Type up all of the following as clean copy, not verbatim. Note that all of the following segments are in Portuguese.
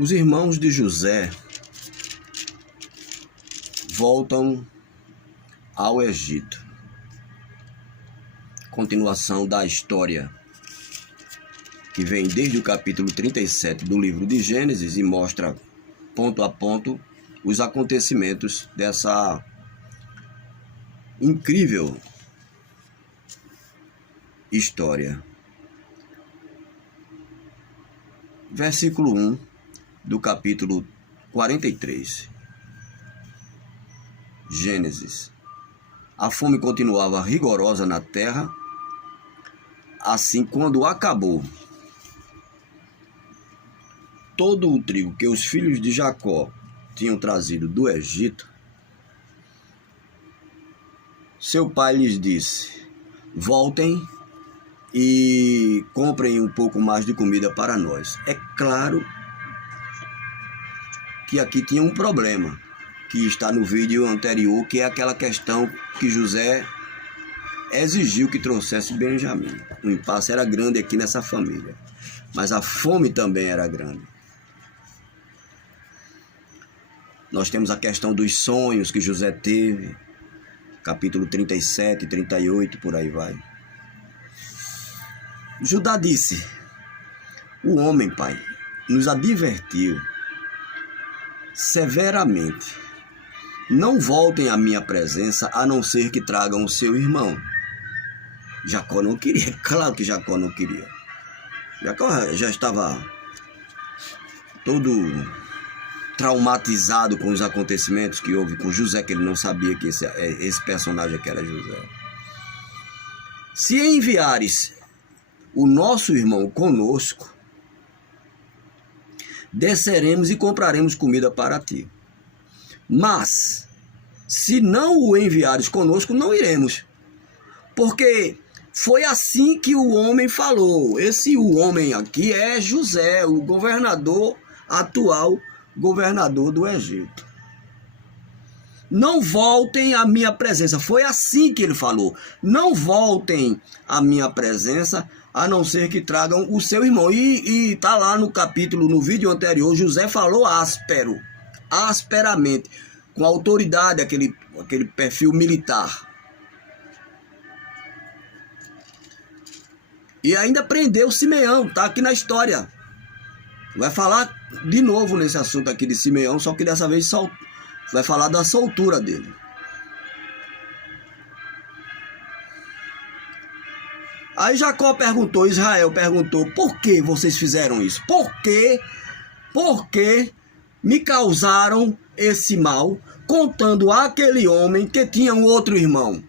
Os irmãos de José voltam ao Egito. Continuação da história que vem desde o capítulo 37 do livro de Gênesis e mostra ponto a ponto os acontecimentos dessa incrível história. Versículo 1 do capítulo 43. Gênesis. A fome continuava rigorosa na terra. Assim, quando acabou todo o trigo que os filhos de Jacó tinham trazido do Egito, seu pai lhes disse: voltem e comprem um pouco mais de comida para nós. É claro que aqui tinha um problema, que está no vídeo anterior, que é aquela questão que José exigiu que trouxesse Benjamim. O impasse era grande aqui nessa família, mas a fome também era grande. Nós temos a questão dos sonhos que José teve, capítulo 37, 38, por aí vai. Judá disse: o homem, pai, nos advertiu severamente: não voltem à minha presença, a não ser que tragam o seu irmão. Jacó não queria, claro que Jacó não queria. Jacó já estava todo traumatizado com os acontecimentos que houve com José, que ele não sabia que esse personagem aqui era José. Se enviares o nosso irmão conosco, desceremos e compraremos comida para ti. Mas, se não o enviares conosco, não iremos. Porque foi assim que o homem falou. O homem aqui é José, o governador atual, governador do Egito. Não voltem à minha presença. Foi assim que ele falou. Não voltem à minha presença, a não ser que tragam o seu irmão. E tá lá no capítulo, no vídeo anterior, José falou asperamente, com autoridade, aquele perfil militar. E ainda prendeu Simeão, tá aqui na história. Vai falar de novo nesse assunto aqui de Simeão, só que dessa vez vai falar da soltura dele. Aí Jacó perguntou, Israel perguntou: por que vocês fizeram isso? Por que me causaram esse mal, contando àquele homem que tinha um outro irmão?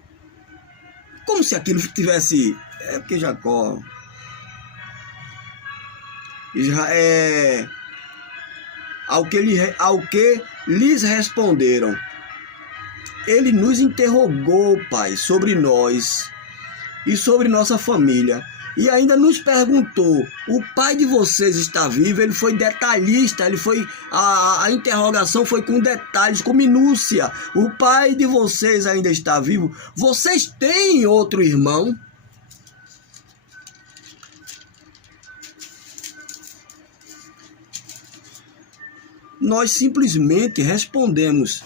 Como se aquilo tivesse... É porque Jacó... Ao que lhes responderam: ele nos interrogou, pai, sobre nós e sobre nossa família, e ainda nos perguntou: o pai de vocês está vivo? Ele foi detalhista, a interrogação foi com detalhes, com minúcia. O pai de vocês ainda está vivo? Vocês têm outro irmão? Nós simplesmente respondemos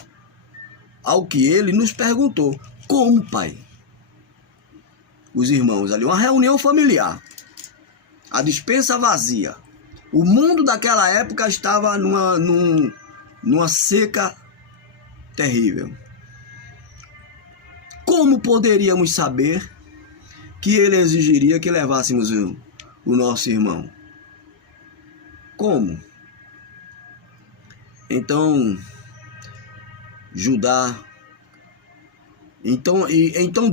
ao que ele nos perguntou. Como, pai? Os irmãos ali, uma reunião familiar, a despensa vazia. O mundo daquela época estava numa seca terrível. Como poderíamos saber que ele exigiria que levássemos o nosso irmão? Como? Então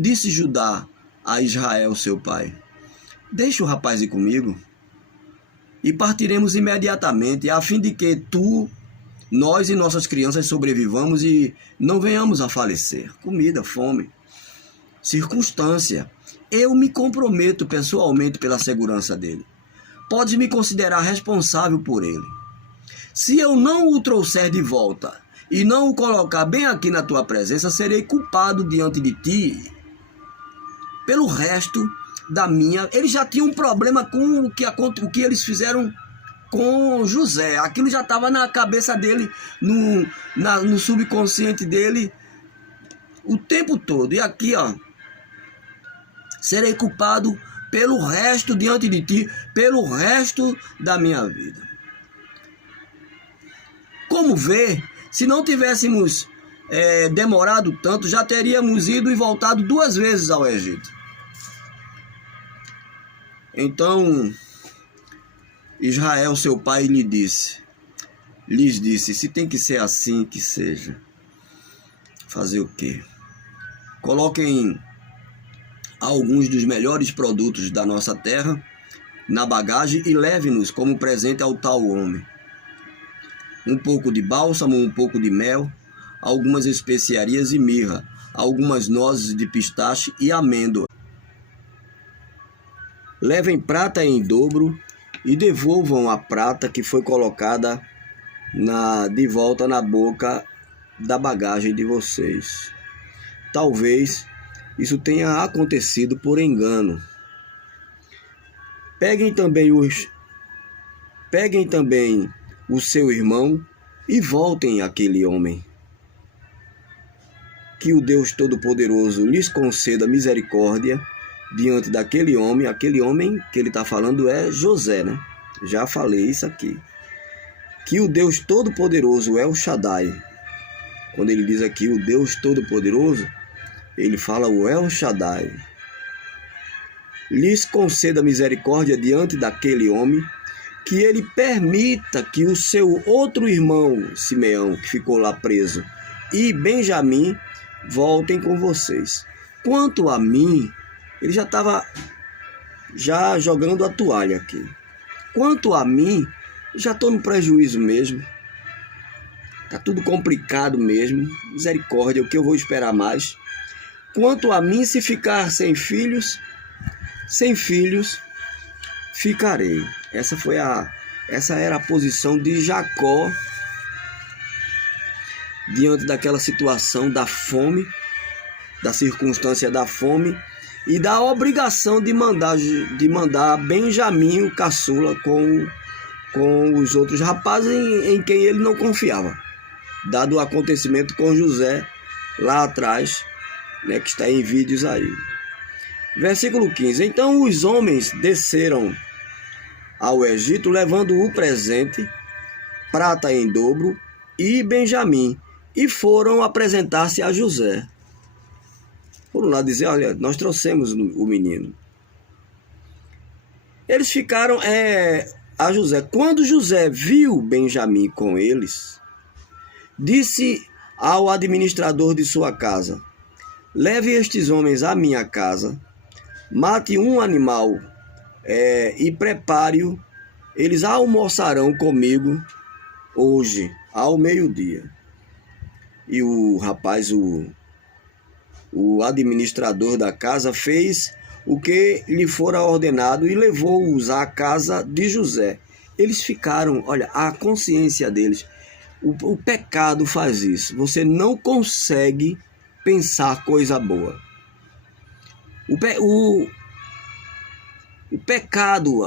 disse Judá a Israel, seu pai: deixa o rapaz ir comigo e partiremos imediatamente, a fim de que nós e nossas crianças sobrevivamos e não venhamos a falecer. Comida, fome, circunstância. Eu me comprometo pessoalmente pela segurança dele. Podes me considerar responsável por ele. Se eu não o trouxer de volta e não o colocar bem aqui na tua presença, serei culpado diante de ti pelo resto da minha... Eles já tinham um problema com o que eles fizeram com José. Aquilo já estava na cabeça dele, no subconsciente dele, o tempo todo. E aqui, ó, serei culpado pelo resto diante de ti, pelo resto da minha vida. Como vê, se não tivéssemos demorado tanto, já teríamos ido e voltado 2 vezes ao Egito. Então Israel, seu pai, lhes disse, se tem que ser assim, que seja. Fazer o quê? Coloquem alguns dos melhores produtos da nossa terra na bagagem e leve-nos como presente ao tal homem. Um pouco de bálsamo, um pouco de mel, algumas especiarias e mirra, algumas nozes de pistache e amêndoa. Levem prata em dobro e devolvam a prata que foi colocada de volta na boca da bagagem de vocês. Talvez isso tenha acontecido por engano. Peguem também o seu irmão e voltem àquele homem. Que o Deus Todo-Poderoso lhes conceda misericórdia diante daquele homem. Aquele homem que ele está falando é José, né? Já falei isso aqui. Que o Deus Todo-Poderoso El Shaddai. Quando ele diz aqui o Deus Todo-Poderoso, ele fala o El Shaddai. Lhes conceda misericórdia diante daquele homem, que ele permita que o seu outro irmão, Simeão, que ficou lá preso, e Benjamim, voltem com vocês. Quanto a mim, ele já estava jogando a toalha aqui. Quanto a mim, já estou no prejuízo mesmo. Está tudo complicado mesmo. Misericórdia, o que eu vou esperar mais? Quanto a mim, se ficar sem filhos, ficarei. Essa era a posição de Jacó diante daquela situação da fome, da circunstância da fome e da obrigação de mandar Benjamim, o caçula, com os outros rapazes em quem ele não confiava, dado o acontecimento com José lá atrás, né, que está em vídeos aí. Versículo 15. Então os homens desceram ao Egito, levando o presente, prata em dobro, e Benjamim, e foram apresentar-se a José. Foram lá dizer, olha, nós trouxemos o menino. Eles ficaram a José. Quando José viu Benjamim com eles, disse ao administrador de sua casa, leve estes homens à minha casa, mate um animal e prepare-o. Eles almoçarão comigo hoje, ao meio-dia. E o rapaz, o administrador da casa, fez o que lhe fora ordenado e levou-os à casa de José. Eles ficaram, olha, a consciência deles, o pecado faz isso. Você não consegue pensar coisa boa. O pecado,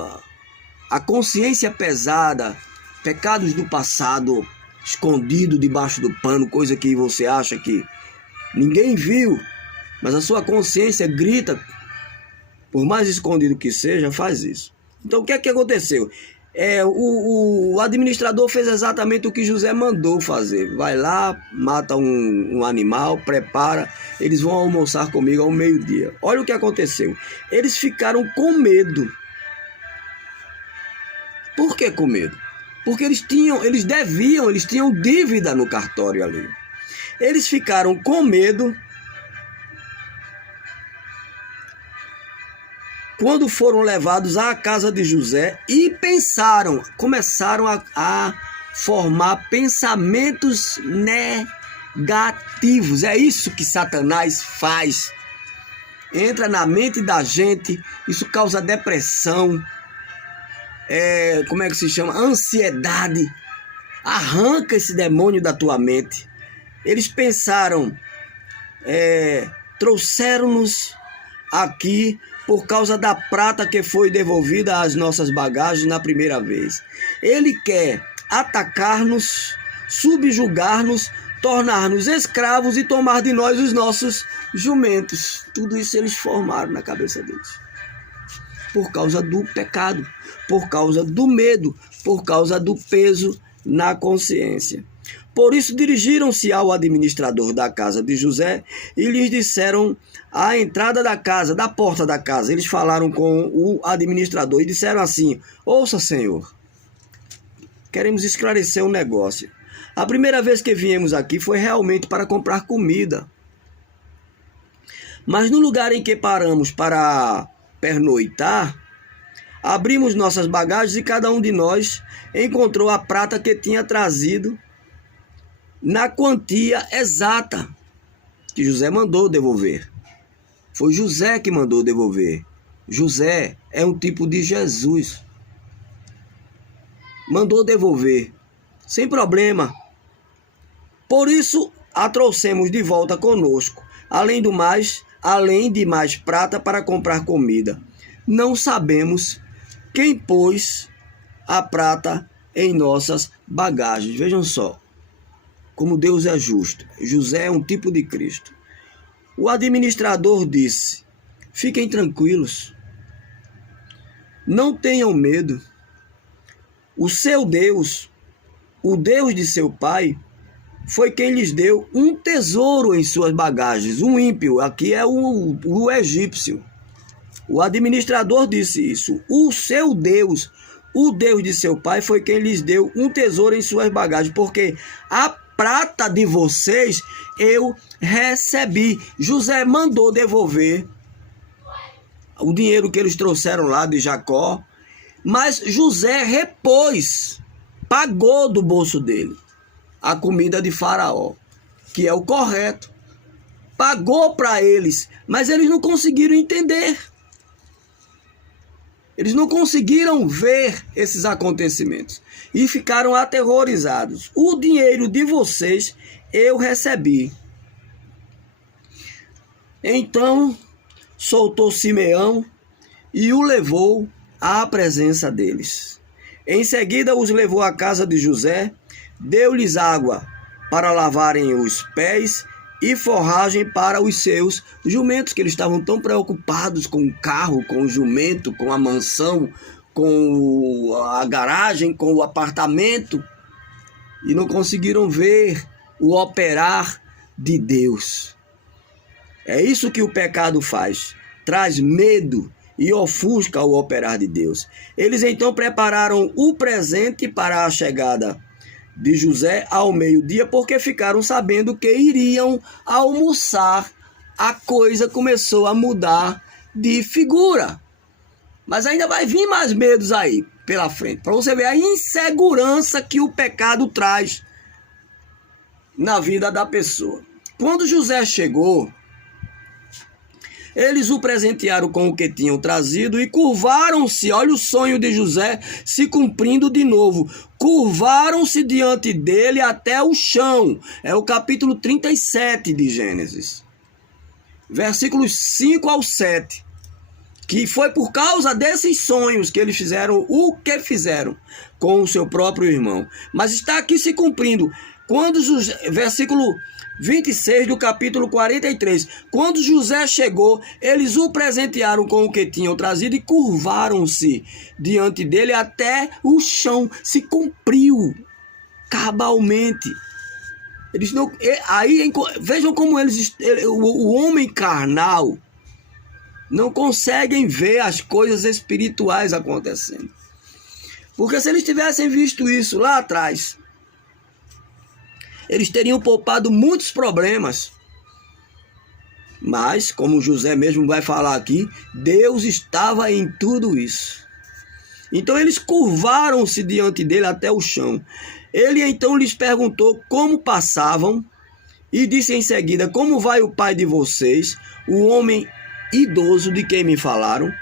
a consciência pesada, pecados do passado, escondido debaixo do pano, coisa que você acha que ninguém viu, mas a sua consciência grita, por mais escondido que seja, faz isso. Então o que é que aconteceu? O administrador fez exatamente o que José mandou fazer. Vai lá, mata um animal, prepara, eles vão almoçar comigo ao meio-dia. Olha o que aconteceu. Eles ficaram com medo. Por que com medo? Porque eles tinham dívida no cartório ali. Eles ficaram com medo quando foram levados à casa de José e começaram a formar pensamentos negativos. É isso que Satanás faz. Entra na mente da gente, isso causa depressão, como é que se chama? Ansiedade. Arranca esse demônio da tua mente. Eles pensaram, trouxeram-nos aqui por causa da prata que foi devolvida às nossas bagagens na primeira vez. Ele quer atacar-nos, subjugar-nos, tornar-nos escravos e tomar de nós os nossos jumentos. Tudo isso eles formaram na cabeça deles. Por causa do pecado, por causa do medo, por causa do peso na consciência. Por isso dirigiram-se ao administrador da casa de José e lhes disseram à entrada da casa, da porta da casa. Eles falaram com o administrador e disseram assim: ouça, senhor, queremos esclarecer um negócio. A primeira vez que viemos aqui foi realmente para comprar comida. Mas no lugar em que paramos para pernoitar, abrimos nossas bagagens e cada um de nós encontrou a prata que tinha trazido na quantia exata que José mandou devolver. Foi José que mandou devolver. José é um tipo de Jesus. Mandou devolver, sem problema. Por isso, a trouxemos de volta conosco. Além de mais prata para comprar comida. Não sabemos quem pôs a prata em nossas bagagens. Vejam só como Deus é justo. José é um tipo de Cristo. O administrador disse: fiquem tranquilos, não tenham medo. O seu Deus, o Deus de seu pai, foi quem lhes deu um tesouro em suas bagagens. Um ímpio, aqui é o egípcio. O administrador disse isso. O seu Deus, o Deus de seu pai, foi quem lhes deu um tesouro em suas bagagens, porque a prata de vocês eu recebi. José mandou devolver o dinheiro que eles trouxeram lá de Jacó, mas José repôs, pagou do bolso dele a comida de Faraó, que é o correto. Pagou para eles, mas eles não conseguiram entender. Eles não conseguiram ver esses acontecimentos e ficaram aterrorizados. O dinheiro de vocês eu recebi. Então soltou Simeão e o levou à presença deles. Em seguida os levou à casa de José, deu-lhes água para lavarem os pés e forragem para os seus jumentos, que eles estavam tão preocupados com o carro, com o jumento, com a mansão, com a garagem, com o apartamento, e não conseguiram ver o operar de Deus. É isso que o pecado faz, traz medo e ofusca o operar de Deus. Eles então prepararam o presente para a chegada de José ao meio-dia, porque ficaram sabendo que iriam almoçar. A coisa começou a mudar de figura. Mas ainda vai vir mais medos aí pela frente, para você ver a insegurança que o pecado traz na vida da pessoa. Quando José chegou, eles o presentearam com o que tinham trazido e curvaram-se. Olha o sonho de José se cumprindo de novo. Curvaram-se diante dele até o chão. É o capítulo 37 de Gênesis. Versículos 5 ao 7. Que foi por causa desses sonhos que eles fizeram o que fizeram com o seu próprio irmão. Mas está aqui se cumprindo. Versículo 26 do capítulo 43. Quando José chegou, eles o presentearam com o que tinham trazido e curvaram-se diante dele até o chão. Se cumpriu cabalmente. Eles não, aí vejam como o homem carnal não conseguem ver as coisas espirituais acontecendo. Porque se eles tivessem visto isso lá atrás, eles teriam poupado muitos problemas. Mas, como José mesmo vai falar aqui, Deus estava em tudo isso. Então eles curvaram-se diante dele até o chão. Ele então lhes perguntou como passavam e disse em seguida: como vai o pai de vocês, o homem idoso de quem me falaram?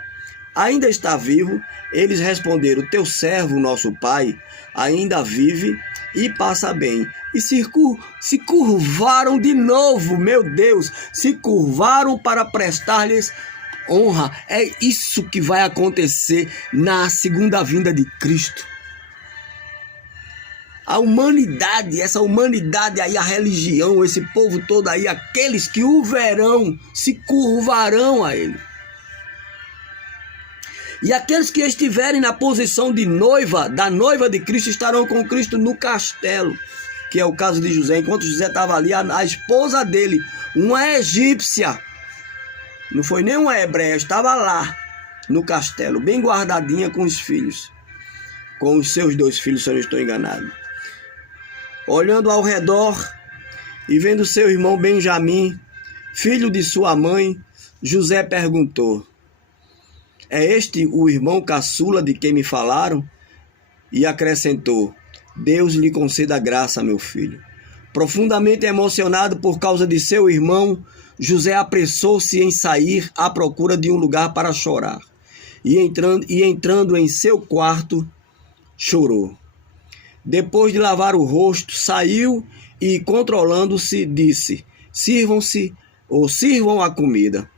Ainda está vivo? Eles responderam: teu servo, nosso pai, ainda vive e passa bem. E se curvaram de novo, meu Deus, se curvaram para prestar-lhes honra. É isso que vai acontecer na segunda vinda de Cristo. A humanidade, essa humanidade aí, a religião, esse povo todo aí, aqueles que o verão, se curvarão a ele. E aqueles que estiverem na posição de noiva, da noiva de Cristo, estarão com Cristo no castelo, que é o caso de José. Enquanto José estava ali, a esposa dele, uma egípcia, não foi nem uma hebreia, estava lá no castelo, bem guardadinha com os filhos, com os seus 2 filhos, se eu não estou enganado. Olhando ao redor e vendo seu irmão Benjamim, filho de sua mãe, José perguntou: é este o irmão caçula de quem me falaram? E acrescentou: Deus lhe conceda graça, meu filho. Profundamente emocionado por causa de seu irmão, José apressou-se em sair à procura de um lugar para chorar. E entrando em seu quarto, chorou. Depois de lavar o rosto, saiu e, controlando-se, disse: sirvam a comida.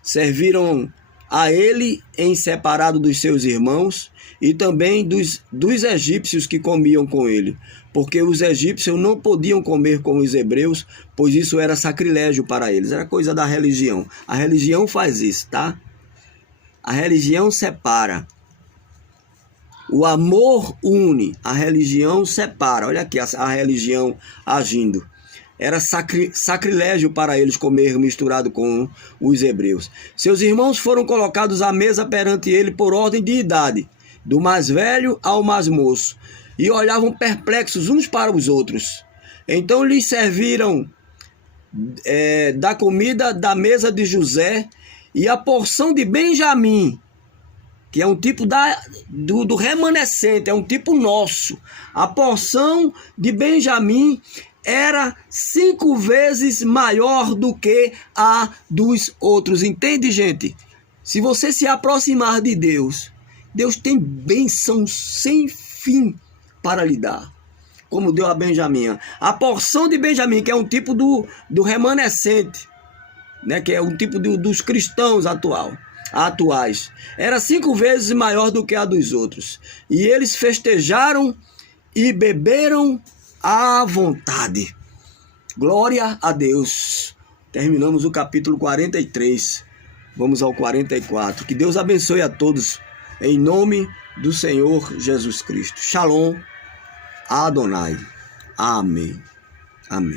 Serviram a ele em separado dos seus irmãos e também dos egípcios que comiam com ele, porque os egípcios não podiam comer com os hebreus, pois isso era sacrilégio para eles, era coisa da religião. A religião faz isso, tá? A religião separa. O amor une, a religião separa. Olha aqui a religião agindo. Era sacrilégio para eles comer misturado com os hebreus. Seus irmãos foram colocados à mesa perante ele por ordem de idade, do mais velho ao mais moço, e olhavam perplexos uns para os outros. Então lhes serviram da comida da mesa de José e a porção de Benjamim, que é um tipo do remanescente, é um tipo nosso. A porção de Benjamim era 5 vezes maior do que a dos outros. Entende, gente? Se você se aproximar de Deus, Deus tem bênção sem fim para lhe dar, como deu a Benjamim. A porção de Benjamim, que é um tipo do remanescente, né, que é um tipo dos cristãos atuais, era 5 vezes maior do que a dos outros. E eles festejaram e beberam à vontade. Glória a Deus. Terminamos o capítulo 43. Vamos ao 44. Que Deus abençoe a todos, em nome do Senhor Jesus Cristo. Shalom Adonai. Amém. Amém.